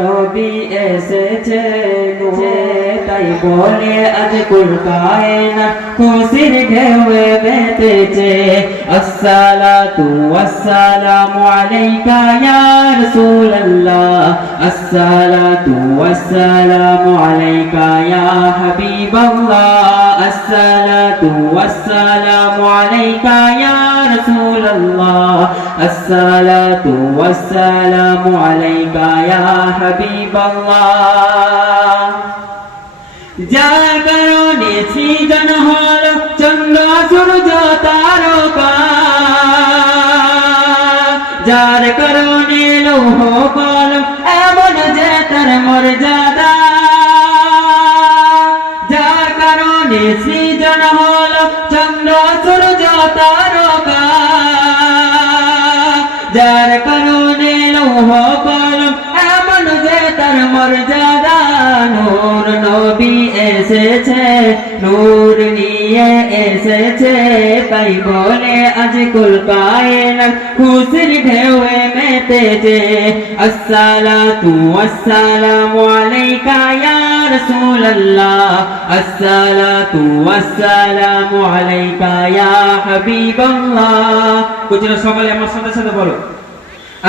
নবী এসেছে তাই বলে আজ কুল কায়নাত খুশির ঢেউয়ে মেতেছে। আসসালাতু ওয়াসসালামু আলাইকা ইয়া রাসূলুল্লাহ, আসসালাতু ওয়াসসালামু আলাইকা ইয়া হাবিবাল্লাহ, আসসালাতু ওয়াসসালামু আলাইকা ইয়া রাসূলুল্লাহ, আসসালাতু ওয়াসসালামু আলাইকা ইয়া হাবিবাল্লাহ। যার কারণে সৃজন হল চন্দ্র সূর্য তারকা, যার কারণে লৌহ কলম এমন যে তার মর্যাদা, যার কারণে সৃজন হল চন্দ্র সূর্য তারকা, যার কারণে লৌহ কলম এমন যে তার মর্যাদা। নূর নবী এসেছে, নূর নিয়ে এসেছে, তাই বলে আজ কুল কায়নাত খুশির ঢেউয়ে মেতেছে। আসসালাতু ওয়াসসালামু আলাইকা ইয়া রাসূলুল্লাহ, আসসালাতু ওয়াসসালামু আলাইকা ইয়া হাবিবাল্লাহ। কুচরা সকালে আমার সাথে সাথে বলো,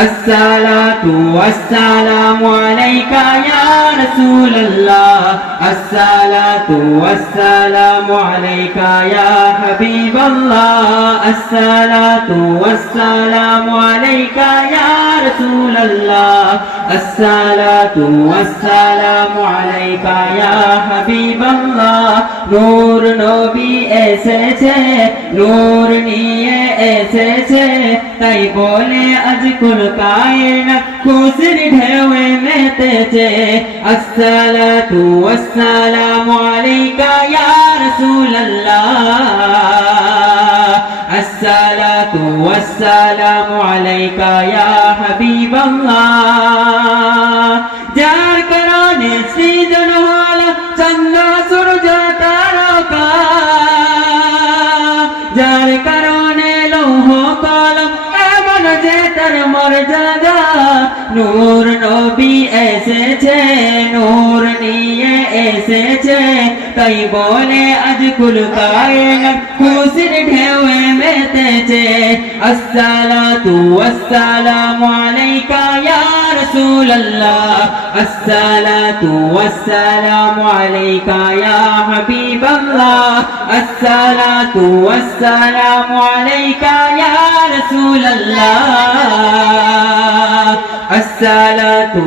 আসসালাতু ওয়াসসালামু আলাইকা ইয়া রাসূলুল্লাহ, আসসালাতু ওয়াসসালামু আলাইকা ইয়া হাবিবাল্লাহ, আসসালাতু ওয়াসসালামু আলাইকা ইয়া রাসূলুল্লাহ, আসসালাতু ওয়াসসালামু আলাইকা ইয়া হাবিবাল্লাহ। নূর নবী এসেছে, নূর নিয়ে এসেছে, তাই বলে আজ কুল কায়নাত খুশির ঢেউয়ে মেতেছে। আসসালাতু ওয়াসসালামু আলাইকা ইয়া রাসূলুল্লাহ, আসসালাতু ওয়াসসালামু আলাইকা ইয়া হাবিবাল্লাহ। যার কারণে সৃজন হল চন্দ্র সূর্য তারকা, যার কারণে লৌহ কলম এমন যে তার মর্যাদা। নূর নবী এসেছে, নূর নিয়ে এসেছে, তাই বলে আজ কুল কায়নাত খুশির ঢেউয়ে মেতেছে। আসসালাতু ওয়াসসালামু আলাইকা ইয়া রাসূলুল্লাহ, আসসালাতু ওয়াসসালামু আলাইকা ইয়া হাবিবাল্লাহ, আসসালাতু ওয়াসসালামু আলাইকা ইয়া রাসূলুল্লাহ, আসসালাতু